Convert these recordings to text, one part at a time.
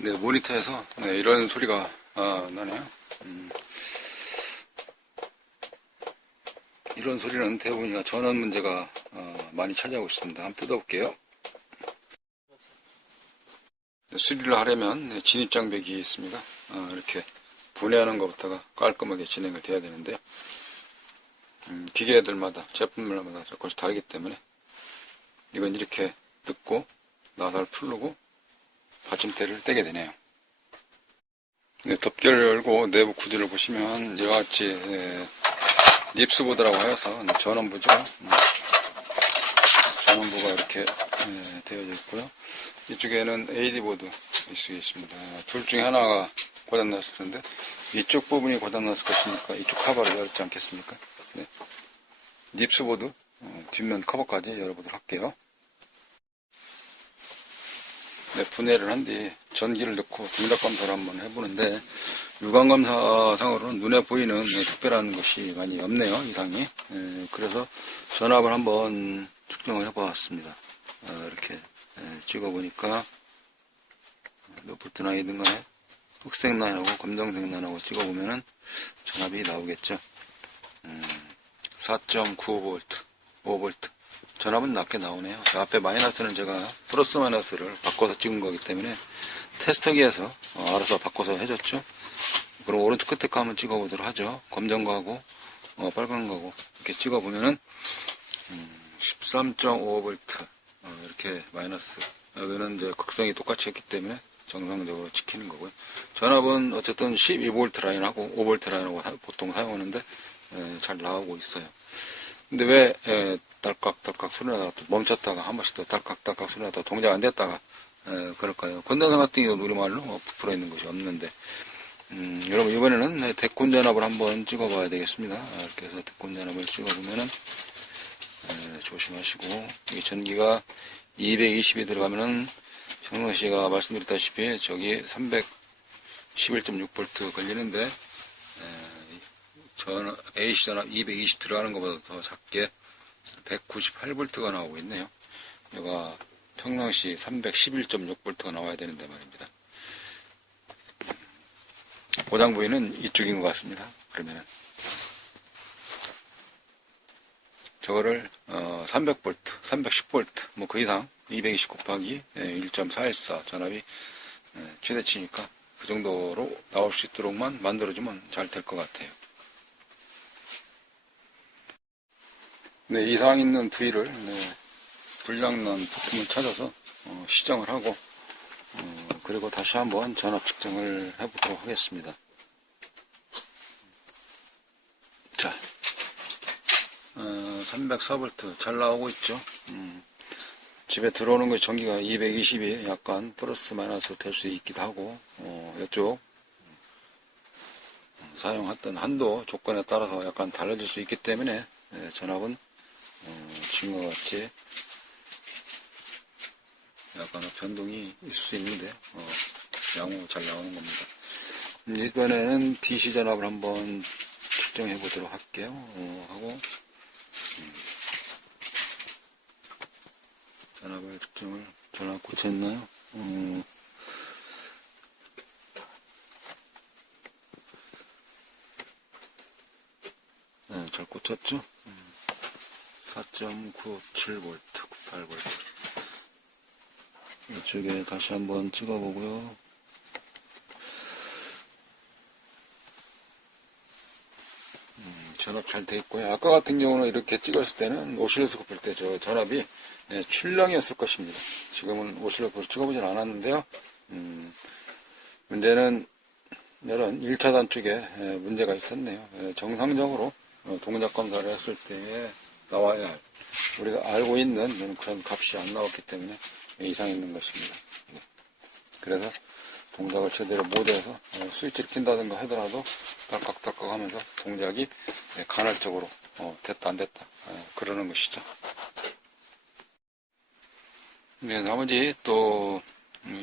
네, 모니터에서 이런 소리가 나네요. 이런 소리는 대부분이 전원 문제가 많이 차지하고 있습니다. 한번 뜯어볼게요. 수리를 하려면 진입장벽이 있습니다. 이렇게 분해하는 것부터가 깔끔하게 진행을 돼야 되는데 기계들마다 제품들마다 조금씩 다르기 때문에 이건 이렇게 뜯고 나사를 풀르고 받침대를 떼게 되네요. 네, 덮개를 열고 내부 구조를 보시면 이와 같이 닙스보드라고 해서 전원부죠. 전원부가 이렇게 되어져 있고요. 이쪽에는 AD보드 있습니다. 둘 중에 하나가 고장났을 텐데 이쪽 부분이 고장났을 것이니까 이쪽 커버를 열지 않겠습니까? 네. 닙스보드 뒷면 커버까지 열어보도록 할게요. 네, 분해를 한 뒤 전기를 넣고 동작 검사를 한번 해보는데 육안 검사상으로는 눈에 보이는 특별한 것이 많이 없네요. 이상이. 그래서 전압을 한번 측정을 해보았습니다. 이렇게 찍어보니까 노프트 라인인 간에 흑색 라인하고 검정색 라인하고 찍어보면은 전압이 나오겠죠. 4.95V 5V 전압은 낮게 나오네요. 앞에 마이너스는 제가 플러스 마이너스를 바꿔서 찍은 거기 때문에 테스터기에서 알아서 바꿔서 해줬죠. 그럼 오른쪽 끝에 거 한번 찍어보도록 하죠. 검정 거하고 빨간 거하고 이렇게 찍어보면은 13.5V 이렇게 마이너스. 여기는 이제 극성이 똑같이 했기 때문에 정상적으로 지키는 거고요. 전압은 어쨌든 12V 라인하고 5V 라인하고 보통 사용하는데 잘 나오고 있어요. 근데 왜 딸깍딸깍 소리 나다가 또 멈췄다가 한 번씩 또 딸깍딸깍 소리 나다가 동작 안 됐다가 그럴까요? 건전사 같은 경우는 우리말로 부풀어 있는 것이 없는데 여러분 이번에는 대콘 전압을 한번 찍어봐야 되겠습니다. 이렇게 해서 대콘 전압을 찍어보면은 조심하시고 이 전기가 220이 들어가면은 평상시가 말씀드렸다시피 저기 311.6V 걸리는데 AC 전압 220 들어가는 것보다 더 작게 198V가 나오고 있네요. 여기가 평상시 311.6V가 나와야 되는데 말입니다. 고장 부위는 이쪽인 것 같습니다. 그러면은 저거를 300V, 310V 뭐 그 이상 220 곱하기 1.414 전압이 최대치니까 그 정도로 나올 수 있도록만 만들어주면 잘 될 것 같아요. 네, 이상 있는 부위를 불량난 부품을 찾아서 시정을 하고 그리고 다시 한번 전압 측정을 해보도록 하겠습니다. 자, 304V 잘 나오고 있죠. 집에 들어오는 것이 전기가 220이 약간 플러스 마이너스 될 수 있기도 하고 이쪽 사용했던 한도 조건에 따라서 약간 달라질 수 있기 때문에 전압은 지금과 같이 약간 변동이 있을 수 있는데 양호 잘 나오는 겁니다. 이번에는 DC 전압을 한번 측정해 보도록 할게요. 하고 전압을 측정을 전압 고쳤나요? 네, 잘 꽂혔죠? 4.97V, 98V. 이쪽에 다시 한번 찍어보고요. 전압 잘 돼 있고요. 아까 같은 경우는 이렇게 찍었을 때는 오실로스코프 볼 때 저 전압이 출렁이었을 것입니다. 지금은 오실로스코프를 찍어보진 않았는데요. 문제는 이런 1차단 쪽에 문제가 있었네요. 정상적으로 동작 검사를 했을 때에 나와야 할 우리가 알고 있는 그런 값이 안 나왔기 때문에 이상이 있는 것입니다. 그래서 동작을 제대로 못해서 스위치를 킨다든가 하더라도 딸깍딸깍 하면서 동작이 간헐적으로 됐다 안 됐다 그러는 것이죠. 네, 나머지 또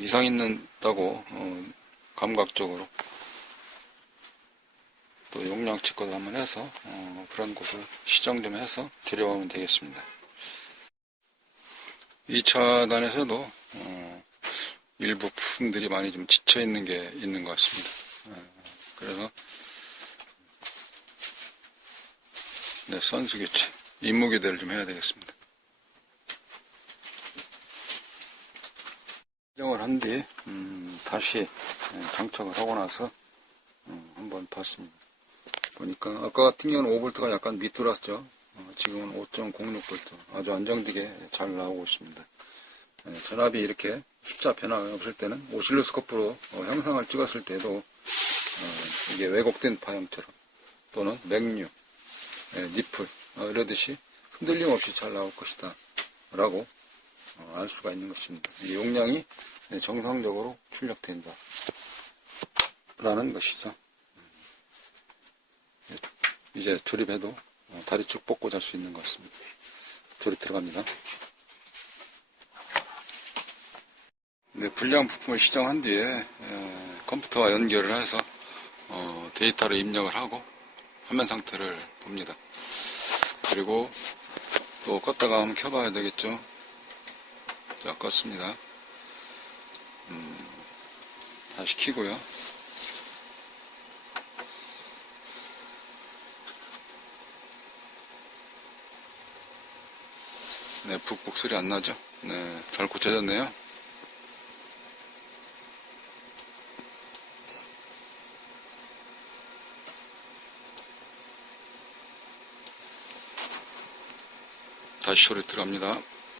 이상 있다고 감각적으로 또 용량 체크도 한번 해서 그런 곳을 시정 좀 해서 들여오면 되겠습니다. 2차단에서도 일부 부품들이 많이 좀 지쳐 있는 게 있는 것 같습니다. 그래서 네, 선수 교체, 임무 교대를 좀 해야 되겠습니다. 수정을 한 뒤 다시 장착을 하고 나서 한번 봤습니다. 보니까 아까 같은 경우는 5V가 약간 밑돌았죠. 지금은 5.06V 아주 안정되게 잘 나오고 있습니다. 전압이 이렇게 숫자 변화가 없을 때는 오실로스코프로 형상을 찍었을 때도 이게 왜곡된 파형처럼 또는 맥류, 니플 이러듯이 흔들림 없이 잘 나올 것이다 라고 알 수가 있는 것입니다. 이 용량이 정상적으로 출력된다 라는 것이죠. 이제 조립해도 다리 쭉 뻗고 잘 수 있는 것 같습니다. 조립 들어갑니다. 네, 불량 부품을 시정한 뒤에 컴퓨터와 연결을 해서 데이터를 입력을 하고 화면 상태를 봅니다. 그리고 또 껐다가 한번 켜봐야 되겠죠. 자, 껐습니다. 다시 켜고요. 네, 북북 소리 안 나죠? 네, 잘 고쳐졌네요. 다시 소리 들어갑니다.